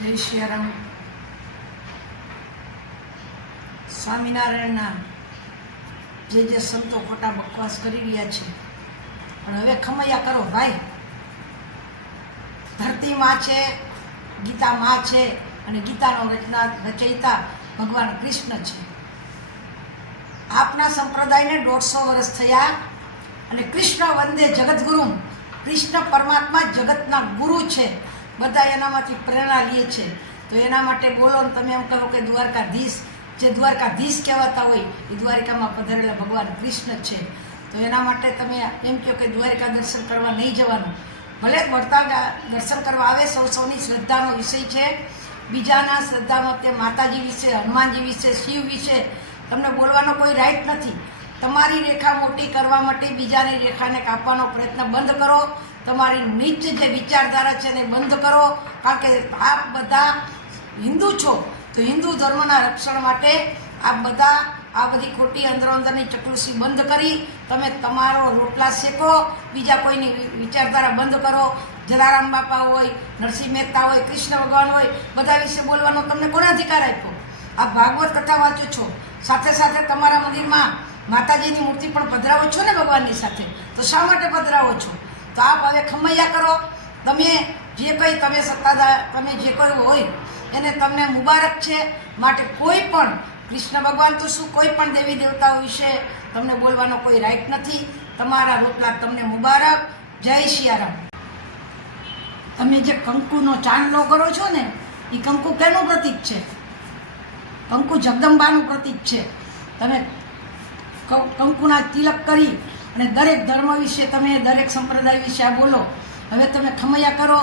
જય સિયારામ. સ્વામિનારાયણના જે સંતો ખોટા બકવાસ કરી રહ્યા છે, પણ હવે ખમૈયા કરો ભાઈ. ધરતી માં છે, ગીતા માં છે, અને ગીતાનો રચયિતા ભગવાન કૃષ્ણ છે. આપના સંપ્રદાયને 150 વર્ષ થયા અને કૃષ્ણ વંદે જગતગુરુ, કૃષ્ણ પરમાત્મા જગતના ગુરુ છે. બધા એનામાંથી પ્રેરણા લે છે. તો એના માટે બોલો ને તમે એમ કહો કે દ્વારકાધીશ, જે દ્વારકાધીશ કહેવાતા હોય એ દ્વારિકામાં પધારેલા ભગવાન કૃષ્ણ છે. તો એના માટે તમે એમ કહો કે દ્વારિકા દર્શન કરવા નહીં જવાનું. ભલે વડતાલ દર્શન કરવા આવે, સૌની શ્રદ્ધાનો વિષય છે. બીજાના શ્રદ્ધામાં તે માતાજી વિશે, હનુમાનજી વિશે, શિવ વિશે તમને બોલવાનો કોઈ રાઈટ નથી. તમારી રેખા મોટી કરવા માટે બીજાની રેખાને કાપવાનો પ્રયત્ન બંધ કરો. તમારી નીચ જે વિચારધારા છે એને બંધ કરો. કારણ કે આપ બધા હિન્દુ છો, તો હિન્દુ ધર્મના રક્ષણ માટે આપ બધા આ બધી ખોટી અંદરોઅંદરની ચકલુસી બંધ કરી તમે તમારો રોટલા શેકો. બીજા કોઈની વિચારધારા બંધ કરો. જલારામ બાપા હોય, નરસિંહ મહેતા હોય, કૃષ્ણ ભગવાન હોય, બધા વિશે બોલવાનો તમને કોને અધિકાર આપ્યો? આપ ભાગવત કથા વાંચો છો, સાથે સાથે તમારા મંદિરમાં માતાજીની મૂર્તિ પણ પધરાવો છો ને ભગવાનની સાથે. તો શા માટે પધરાવો છો? તો આપ હવે ખમૈયા કરો. તમે જે કંઈ તમે સત્તાધાર, તમે જે કોઈ હોય એને તમને મુબારક છે. માટે કોઈ પણ કૃષ્ણ ભગવાન તો શું, કોઈ પણ દેવી દેવતાઓ વિશે તમને બોલવાનો કોઈ રાઈટ નથી. તમારા રોટલા તમને મુબારક. જય સિયારામ. તમે જે કંકુનો ચાંદલો કરો છો ને, એ કંકુ કેનું પ્રતીક છે? કંકુ જગદંબાનું પ્રતીક છે. તમે કંકુના તિલક કરી અને દરેક ધર્મ વિશે, તમે દરેક સંપ્રદાય વિશે આ બોલો. હવે તમે ખમૈયા કરો.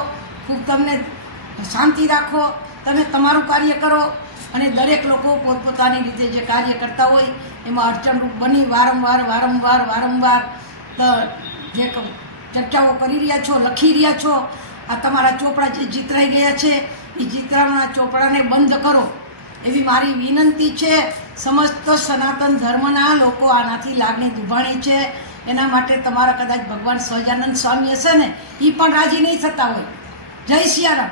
ખૂબ તમને શાંતિ રાખો. તમે તમારું કાર્ય કરો અને દરેક લોકો પોતપોતાની રીતે જે કાર્ય કરતા હોય એમાં અડચણરૂપ બની વારંવાર જે ચર્ચાઓ કરી રહ્યા છો, લખી રહ્યા છો, આ તમારા ચોપડા જે ચિતરાઈ ગયા છે એ ચિત્રાના ચોપડાને બંધ કરો એવી મારી વિનંતી છે. સમસ્ત સનાતન ધર્મના લોકો આનાથી લાગણી દુભાણી છે. એના માટે તમારા કદાચ ભગવાન સહજાનંદ સ્વામી હશે ને, એ પણ રાજી નહીં થતા હોય. જય સિયારામ.